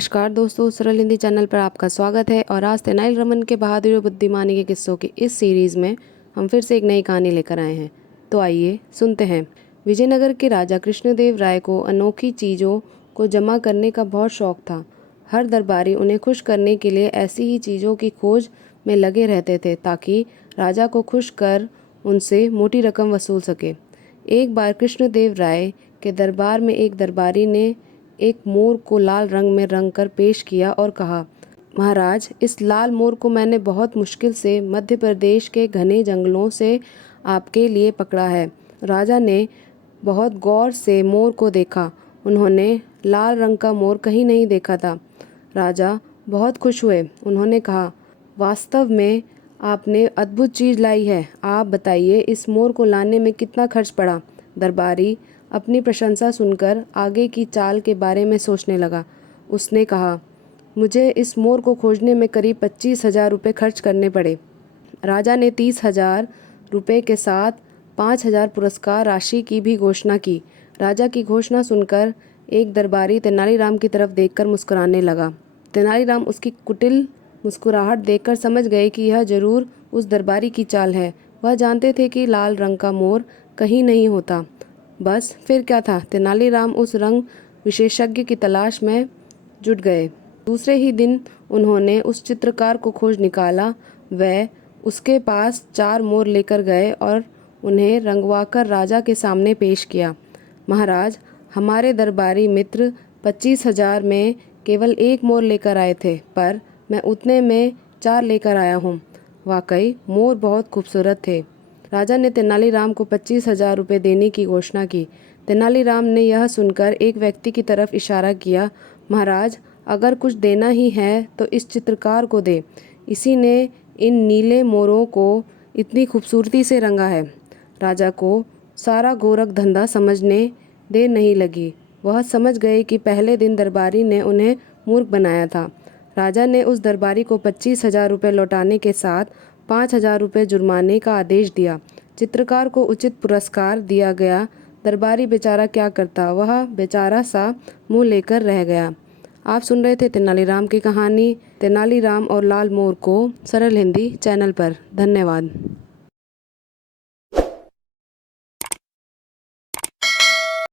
नमस्कार दोस्तों, सरल हिंदी चैनल पर आपका स्वागत है। और आज तेनालीरामन के बहादुरी और बुद्धिमानी के किस्सों की इस सीरीज़ में हम फिर से एक नई कहानी लेकर आए हैं। तो आइए सुनते हैं। विजयनगर के राजा कृष्णदेव राय को अनोखी चीज़ों को जमा करने का बहुत शौक था। हर दरबारी उन्हें खुश करने के लिए ऐसी ही चीज़ों की खोज में लगे रहते थे ताकि राजा को खुश कर उनसे मोटी रकम वसूल सके। एक बार कृष्णदेव राय के दरबार में एक दरबारी ने एक मोर को लाल रंग में रंग कर पेश किया और कहा, महाराज, इस लाल मोर को मैंने बहुत मुश्किल से मध्य प्रदेश के घने जंगलों से आपके लिए पकड़ा है। राजा ने बहुत गौर से मोर को देखा। उन्होंने लाल रंग का मोर कहीं नहीं देखा था। राजा बहुत खुश हुए। उन्होंने कहा, वास्तव में आपने अद्भुत चीज़ लाई है। आप बताइए, इस मोर को लाने में कितना खर्च पड़ा? दरबारी अपनी प्रशंसा सुनकर आगे की चाल के बारे में सोचने लगा। उसने कहा, मुझे इस मोर को खोजने में करीब 25,000 रुपये खर्च करने पड़े। राजा ने 30,000 रुपये के साथ 5,000 पुरस्कार राशि की भी घोषणा की। राजा की घोषणा सुनकर एक दरबारी तेनालीराम की तरफ देखकर मुस्कुराने लगा। तेनालीराम उसकी कुटिल मुस्कुराहट देखकर समझ गए कि यह जरूर उस दरबारी की चाल है। वह जानते थे कि लाल रंग का मोर कहीं नहीं होता। बस फिर क्या था, तेनालीराम उस रंग विशेषज्ञ की तलाश में जुट गए। दूसरे ही दिन उन्होंने उस चित्रकार को खोज निकाला। वह उसके पास 4 मोर लेकर गए और उन्हें रंगवाकर राजा के सामने पेश किया। महाराज, हमारे दरबारी मित्र 25,000 में केवल 1 मोर लेकर आए थे, पर मैं उतने में 4 लेकर आया हूँ। वाकई मोर बहुत खूबसूरत थे। राजा ने तेनालीराम को 25,000 रुपये देने की घोषणा की। तेनालीराम ने यह सुनकर एक व्यक्ति की तरफ इशारा किया, महाराज, अगर कुछ देना ही है तो इस चित्रकार को दे। इसी ने इन नीले मोरों को इतनी खूबसूरती से रंगा है। राजा को सारा गोरख धंधा समझने देर नहीं लगी। वह समझ गए कि पहले दिन दरबारी ने उन्हें मूर्ख बनाया था। राजा ने उस दरबारी को 25,000 रुपये लौटाने के साथ 5,000 रुपये जुर्माने का आदेश दिया। चित्रकार को उचित पुरस्कार दिया गया। दरबारी बेचारा क्या करता, वह बेचारा सा मुंह लेकर रह गया। आप सुन रहे थे तेनालीराम की कहानी, तेनालीराम और लाल मोर को, सरल हिंदी चैनल पर। धन्यवाद।